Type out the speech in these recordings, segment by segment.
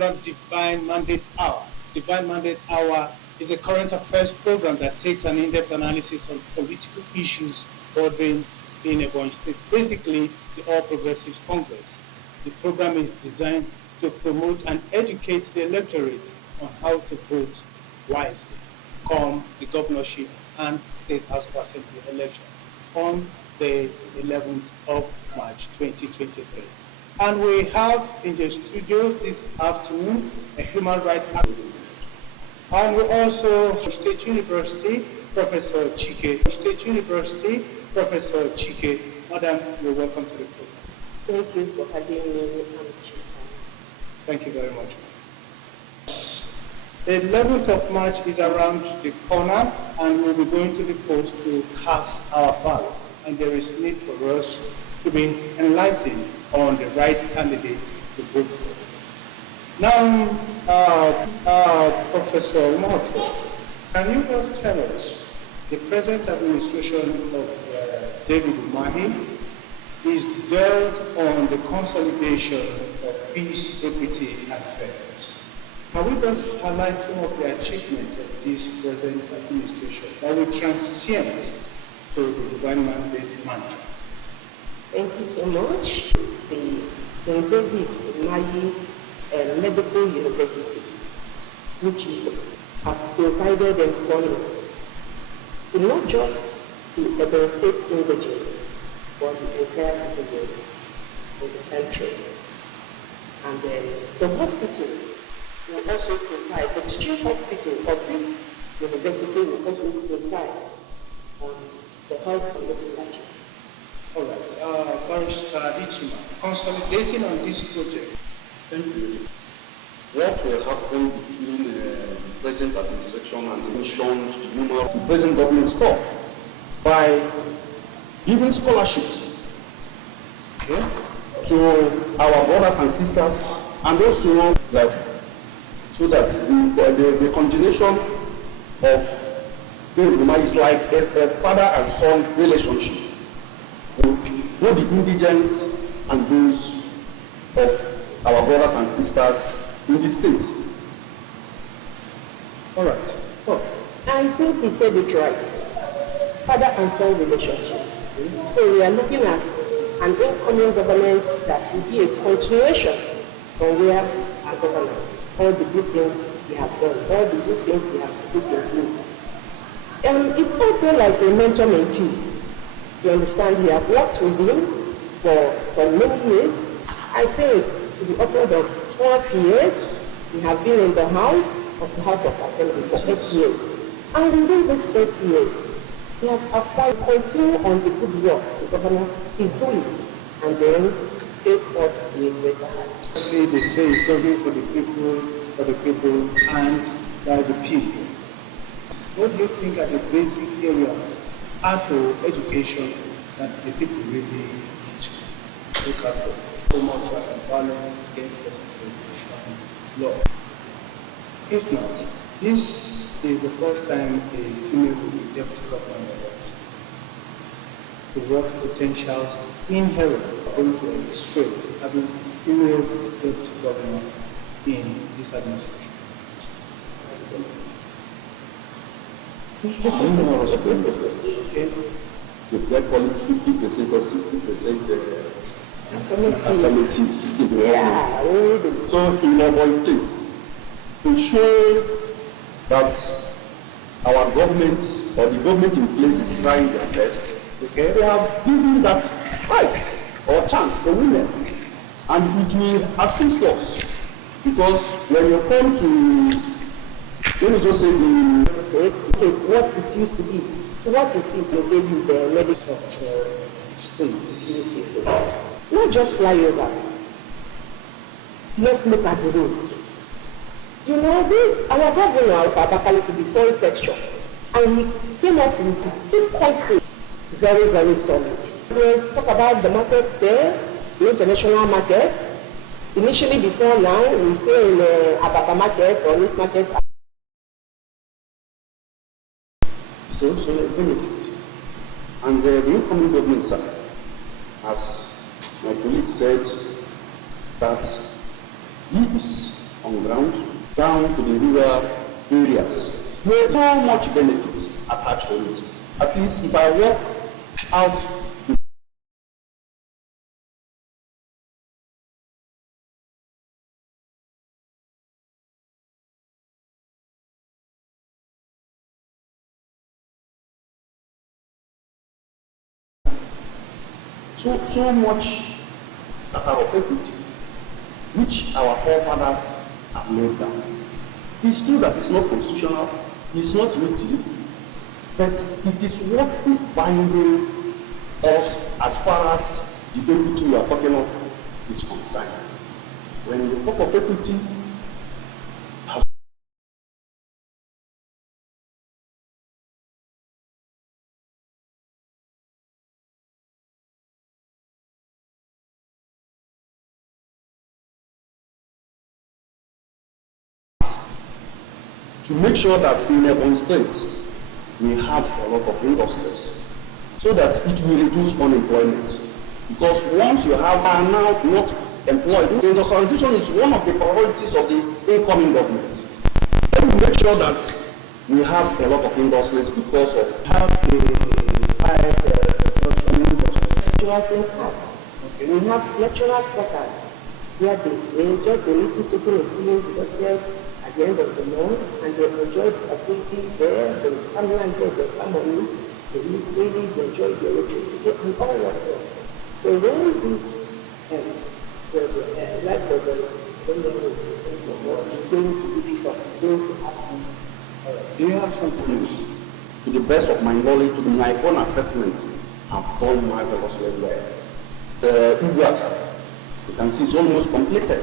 program Divine Mandate Hour. Divine Mandate Hour is a current affairs program that takes an in-depth analysis on political issues bothering in Ebonyi State, basically the All Progressives Congress. The program is designed to promote and educate the electorate on how to vote wisely come the governorship and State House of Assembly election on the 11th of March 2023. And we have in the studios this afternoon a human rights advocate. And we also have State University, Professor Chike. State University, Professor Chike. Madam, you're welcome to the program. Thank you for having me. Thank you very much. The 11th of March is around the corner, and we'll be going to the polls to cast our ballot. And there is need for us to be enlightened on the right candidate to vote for. Now, Professor Morpho, can you just tell us the present administration of David Umahi is built on the consolidation of peace, equity, and fairness? Can we just highlight some of the achievements of this present administration that will transcend to the Divine Mandate mantra? Thank you so much. The David Umahi Medical University, which has provided employment to not just the Ebonyi State indigenous, but the entire citizens of the country. And the hospital will also provide, the teaching hospital of this university will also provide the health of the population. All right, Barrister Ichima, consolidating on this project. Thank you. What will happen between the present administration and the nation's the present government stop by giving scholarships to our brothers and sisters, and also so that the continuation of David Umahi is like a father and son relationship with both the indigents and those of our brothers and sisters in the state. All right. Oh, I think he said it right. Father and son relationship. So we are looking at an incoming government that will be a continuation from where our government, all the good things we have done, all the good things we have put in place. It's also like a mentor-mentee. You understand, we have worked with him for so many years. I think to the upward of 12 years, we have been in the House of Assembly for 8 years. And within these 8 years, we have applied, continue on the good work the governor is doing, and then take forth the greater height. See, they say it's government for the people, and by the people. What do you think are the basic areas after education that the people really need to look at for? So much violence against discrimination law. If not, this is the first time a female will be deputy governor elected. The work potentials inherent are going to illustrate having female deputy governor in this administration. Okay. They call it 50% or 60% affirmative. Yeah. So in Ebonyi State, to show that our government or the government in place is trying their best, they have given that right or chance to women, and it will assist us, because when you come to, let me just say it's what it used to be. So what you think will give you the medical State. Not just flyovers. Let's look at the roads. You know, our governor of Abakaliki, the soil texture, and he came up with thick concrete, very, very solid. We'll talk about the markets there, the international markets. Initially, before now, we stay in Abaka market or East market. It's also a benefit. And the incoming government, sir, as my colleague said, that he is on ground, down to the rural areas, where so much benefits attached to it. At least if I walk out to so much matter of equity, which our forefathers have laid down. It's true that it's not constitutional, it's not written, but it is what is binding us as far as the equity we are talking of is concerned. When you talk of equity, to make sure that in Ebonyi State we have a lot of industries so that it will reduce unemployment. Because once you are now not employed, industrialization is one of the priorities of the incoming government. Let me make sure that we have a lot of industries because of we have lecturers quarters where they enjoy the little token of feeling deducted at the end of the month, and they enjoy the facilities there, the family and their family, they really enjoy the electricity and all of that. So when this life of the is going to be difficult, it's going to happen. Do you have something to the best of my knowledge, to my own assessment, I've done marvelously well. The Febuary, you can see it's almost completed.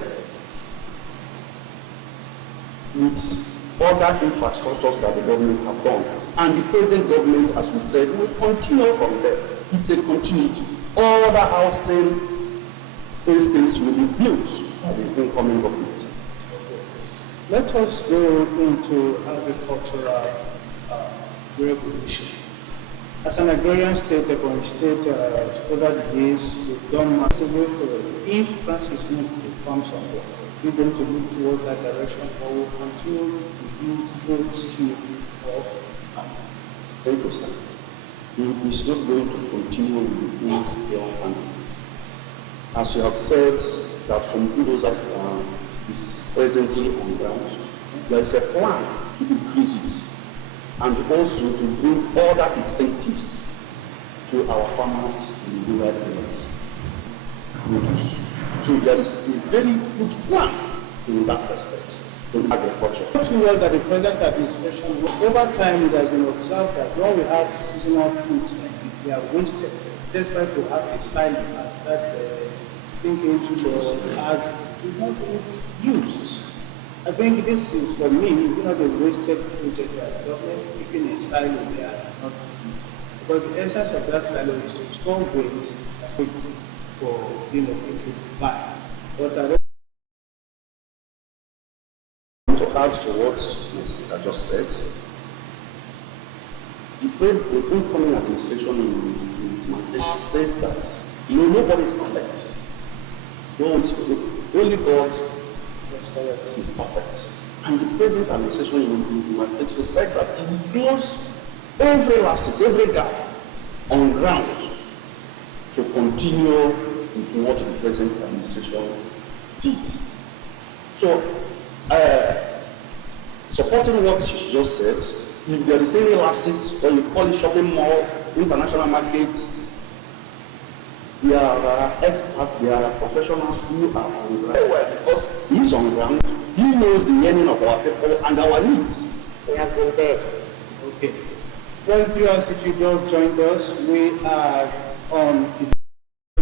With other infrastructures that the government have done. And the present government, as we said, will continue from there. It's a continuity. All the housing estates will be built by the incoming government. Let us go into agricultural revolution. As an agrarian state, Ebonyi State, over the years, we've done massive work. If Francis moved to farm somewhere, we're going to move towards that direction, or we'll continue to use old skill of farming. Thank you, sir. It's not going to continue with the old skill of farming. As you have said, that some bulldozers is presently on ground, there is a plan to increase it and also to bring other incentives to our farmers in the rural areas. So there is a very good plan in that respect in agriculture. Too well that the present administration, over time, it has been observed that when we have seasonal fruits like this, they are wasted. Despite to have a silent as that thinking to as is not being used. I think this is, for me, is not a wasted project that government keeping a silo there is not used. Because the essence of that silo is to store grains as for people to buy. But I don't want to add to what my sister just said. The incoming administration in its manifesto says that nobody is perfect. Only God is perfect. And the present administration in its manifesto said that it will close every lapses, every gap on ground to continue into what the present administration did. So, supporting what she just said, if there is any lapses, when you call it shopping mall, international markets, there are experts, there are professionals who are on ground. Well, because he's on ground, he knows the meaning of our people and our needs. We have been there. Okay. Well, viewers, if you just joined us, we are on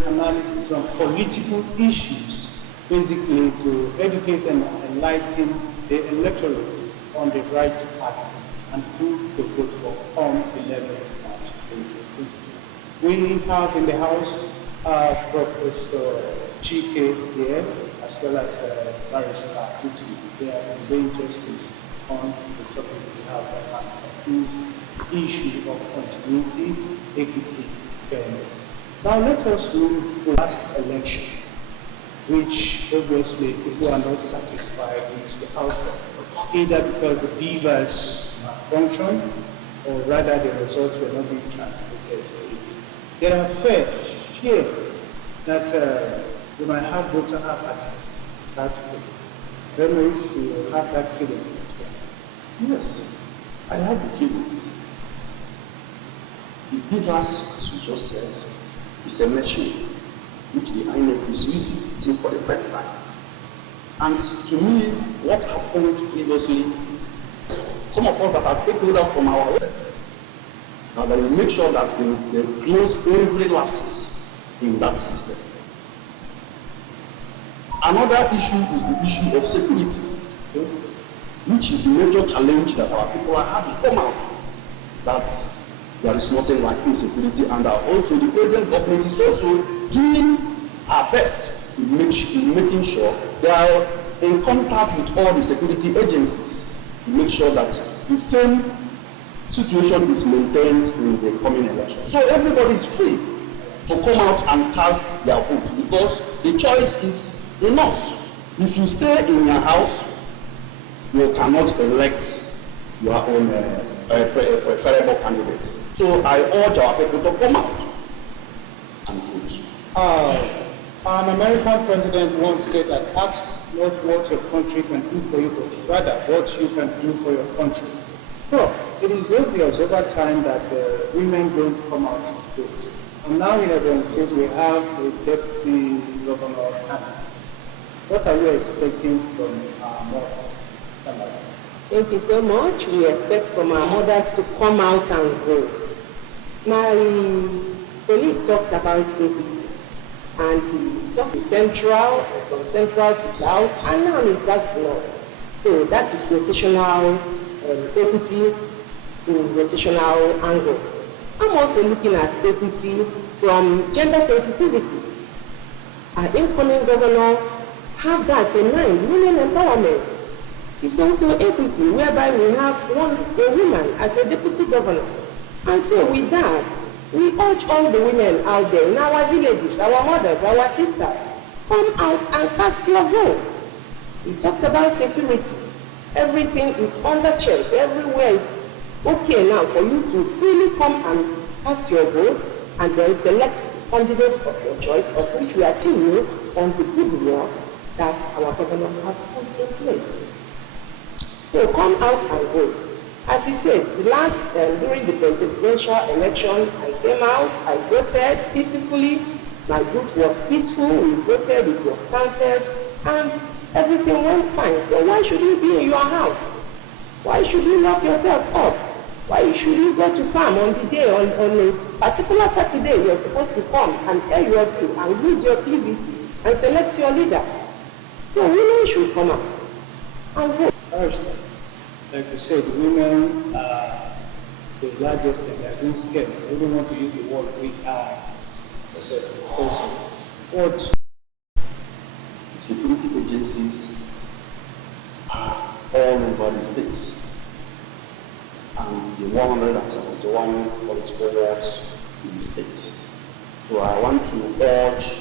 analysis on political issues, basically to educate and enlighten the electorate on the right path and who to vote for on 11th March 2020. We have in the House Professor Chike here, as well as Barrister Kuti. They are doing justice on the topic we have at hand, is issue of continuity, equity, fairness. Now let us move to the last election, which obviously people are not satisfied with outcome, either because the beavers function or rather the results were not being translated. There are fear that you might have voter apathy that way. I don't know if you have that feeling as well. Yes, I have the feelings. The beavers, as we just said, is a machine which the INEC is using for the first time. And to me, what happened previously, some of us that are stakeholders from our website, now they will make sure that they close every lapses in that system. Another issue is the issue of security, which is the major challenge that our people are having come out. That there is nothing like insecurity, and also the present government is also doing our best in making sure they are in contact with all the security agencies to make sure that the same situation is maintained in the coming election. So everybody is free to come out and cast their vote because the choice is enough. If you stay in your house, you cannot elect your own preferable candidate. So I urge our people to come out and vote. An American president once said that ask not what your country can do for you, but rather what you can do for your country. So it is obvious over time that women don't come out to vote. And now in Ebonyi State we have a deputy governor. What are you expecting from our mothers? Thank you so much. We expect from our mothers to come out and vote. My colleague talked about equity, and he talked to central, from central to south, and now he's back to north. So that is rotational equity in rotational angle. I'm also looking at equity from gender sensitivity. Our incoming governor have that in mind, women empowerment. It's also equity, whereby we have a woman as a deputy governor. And so with that, we urge all the women out there in our villages, our mothers, our sisters, come out and cast your vote. We talked about security. Everything is under check. Everywhere is okay now for you to freely come and cast your vote and then select candidates of your choice, of which we are still on the good work that our governor has put in place. So come out and vote. As he said, during the presidential election, I came out, I voted peacefully, my vote was peaceful, we voted, it was counted, and everything went fine. So why should you be in your house? Why should you lock yourself up? Why should you go to farm on the day, on a particular Saturday, you're supposed to come and air your view and use your PVC and select your leader? So women should come out and vote. First, like you said, women are the largest and they are being scared. They don't want to use the word we are also. What? The security agencies are all over the states. And the 171 political wards in the state. So I want to urge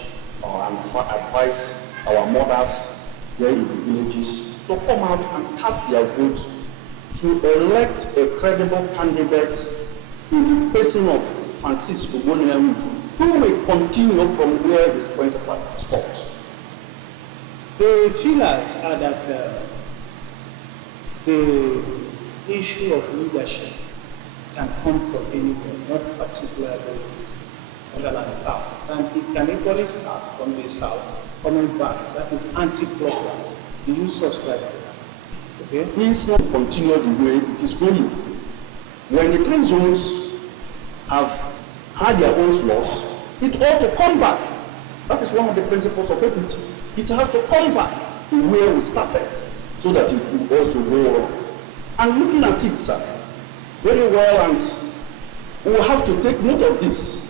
and advise our mothers there in the villages to come out and cast their vote to elect a credible candidate in the person of Francis Gubernatoria, who will continue from where his principal stopped. The feelers are that the issue of leadership can come from anywhere, not particularly Central and South. And it can equally start from the South, coming back. That is anti-clockwise. Do you subscribe to that? Okay? Please not continue the way it is going. When the 3 zones have had their own laws, it ought to come back. That is one of the principles of equity. It has to come back to where we started, so that it will also go on. And looking at it, sir, very well, and we will have to take note of this.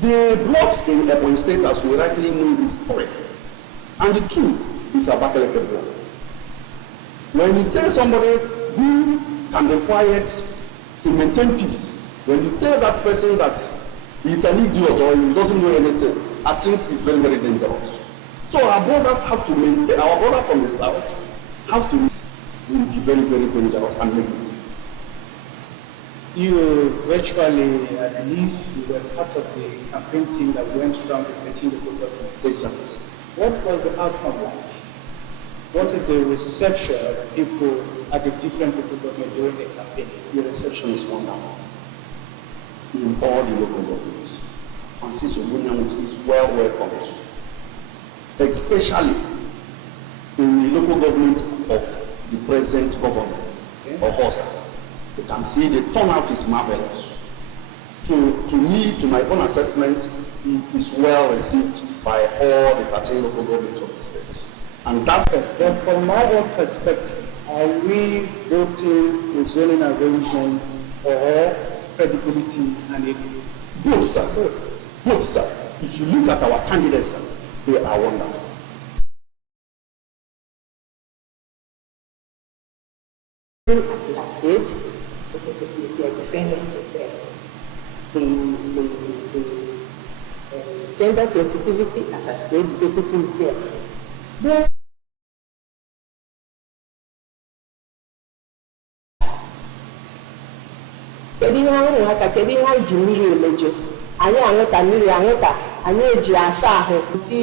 The blocks in Ebonyi State, as we rightly know, is 3. And the 2 is Abakaliki block. When you tell somebody who can be quiet to maintain peace, when you tell that person that he's an idiot or he doesn't know anything, I think it's very, very dangerous. So our brothers have to maintain, our brother from the south have to will be very, very dangerous and negative. You virtually, I believe, you were part of the campaign team that went around the 13 local governments. Exactly. What was the outcome like? What is the reception of people at the different local governments during the campaign? The reception is wonderful in all the local governments. And Siso Union is well welcomed, especially in the local government of the present governor, or Hosa. You can see the turnout is marvelous. To me, to my own assessment, it is well received by all the 13 local governments of the state. And that, but from my own perspective, are we voting the zoning arrangement or credibility and equity? both, sir. Both, sir. If you look at our candidates, sir, they are wonderful. As you have said, it is their defendant is there. The gender sensitivity, as I've said, the equity is there. There's kedu ihe ahụ aka kedu ihe anyị ji mmiri emeje anyị aṅụta mmiri aṅụta anyị eji asa ahụ si